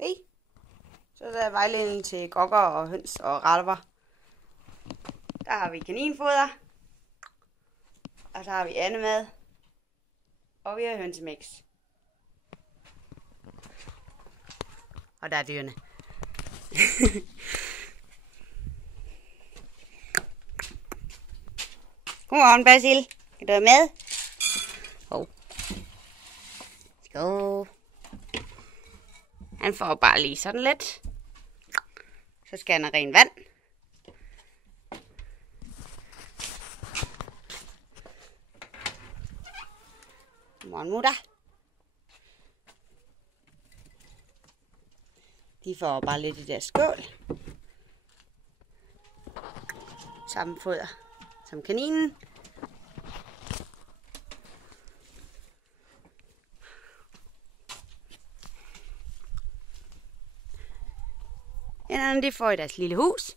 Hey. Så er der vejledning til gokker og høns og ralver. Der har vi kaninfoder. Og så har vi andemad. Og vi har hønsemix. Og der er dyrene. Godmorgen, Basil. Kan du være med? Hov. Jo. Han får bare lige sådan lidt. Så skal han have rent vand. Godmorgen, mutter. De får bare lidt i deres skål. Samme foder som kaninen. Inderne de får i deres lille hus.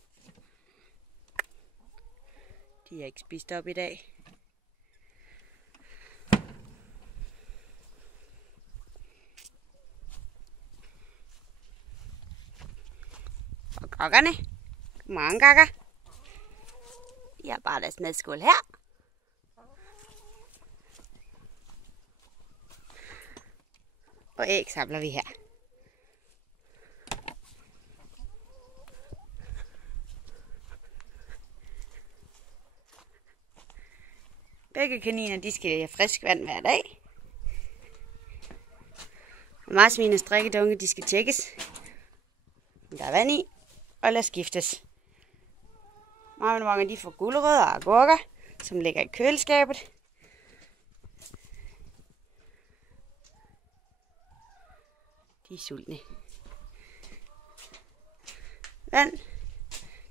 De har ikke spist op i dag. Og gokkerne. Godmorgen, gokker. De har bare deres madskål her. Og æg samler vi her. Begge kaniner de skal have frisk vand hver dag. Og marsvinets drikkedunke de skal tjekkes. Der er vand i, og lad skiftes. Mange de får gulerødder og agurker, som ligger i køleskabet. De er sultne. Vand,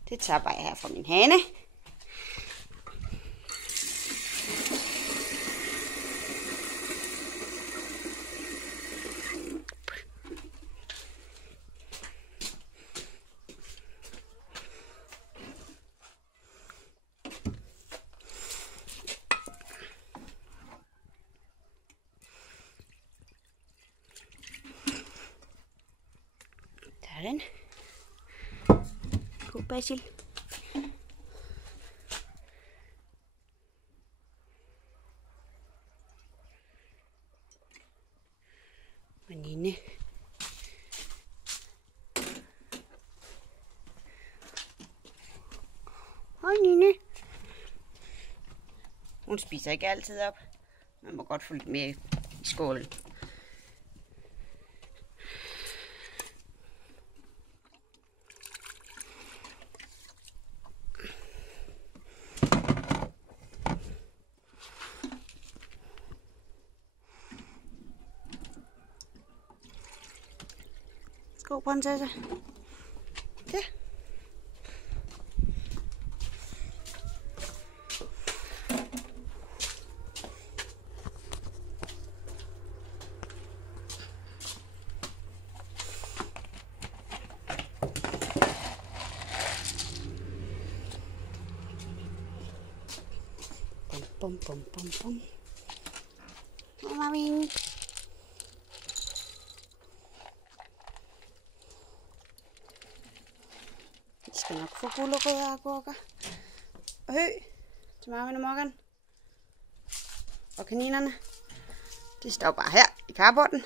det tapper jeg her fra min hane. Den. God Basil. Og Nine. Hej Nine. Hun spiser ikke altid op. Man må godt følge med i skålen. Skål, prinsesse. Ja. Bum, bum, bum, bum. Mami. De skal nok få gulerødder og agurker. Og hø til Marvin og Morgan. Og kaninerne, de står bare her i carporten.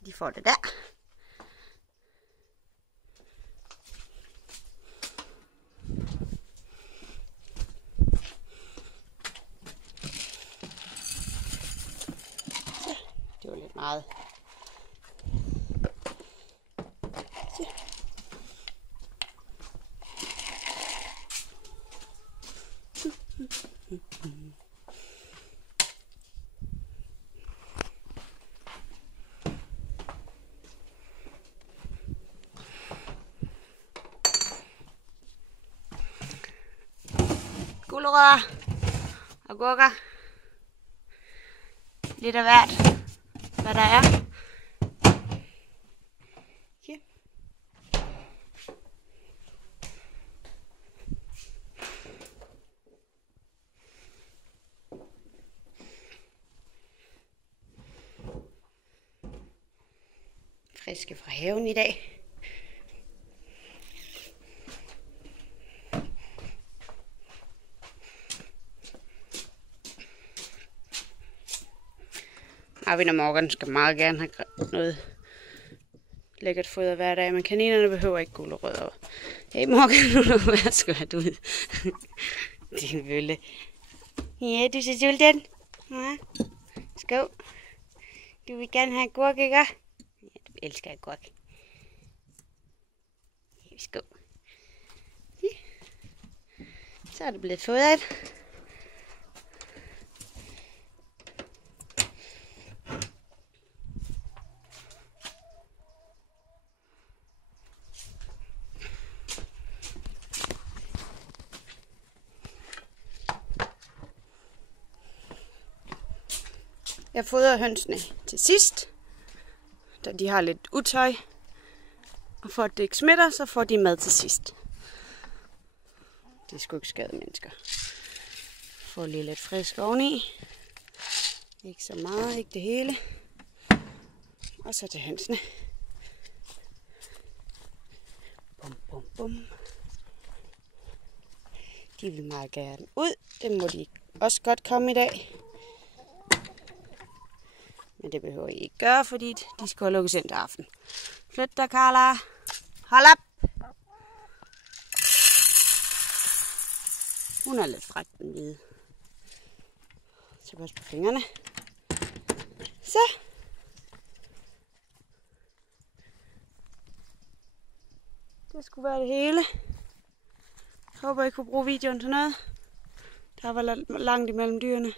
Og de får det der. Det var lidt meget. Gulerødder, agurker, lidt af hvert, hvad der er. Okay. friske fra haven i dag. Marvin og Morgan skal meget gerne have noget lækkert foder hver dag, men kaninerne behøver ikke gulerødder. Hey Morgan, nu værsgo at ud. Din bølle. Ja, du ser sulten. Ja. Skål. Du vil gerne have agurk, ikke? Ja, du elsker agurk. Skål. Ja. Så er det blevet fodret. Jeg fodrer hønsene til sidst, da de har lidt utøj. Og for at det ikke smitter, så får de mad til sidst. Det er sgu ikke skade mennesker. Får lige lidt frisk oveni. Ikke så meget, ikke det hele. Og så til hønsene. Bum, bum, bum. De vil meget gerne ud. Det må de også godt komme i dag. Men det behøver I ikke gøre, fordi de skal lukkes ind til aften. Flyt dig, Carla. Hold op! Hun er lidt fræk, den hvide. Så pas på fingrene. Så. Det skulle være det hele. Jeg håber, I kunne bruge videoen til noget. Der var langt imellem dyrene.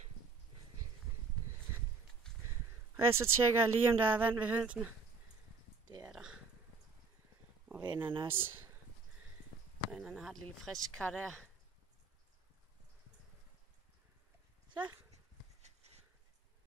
Og så tjekker jeg lige, om der er vand ved hønsene. Det er der. Og vennerne også. Vennerne har et lille frisk kar der. Så.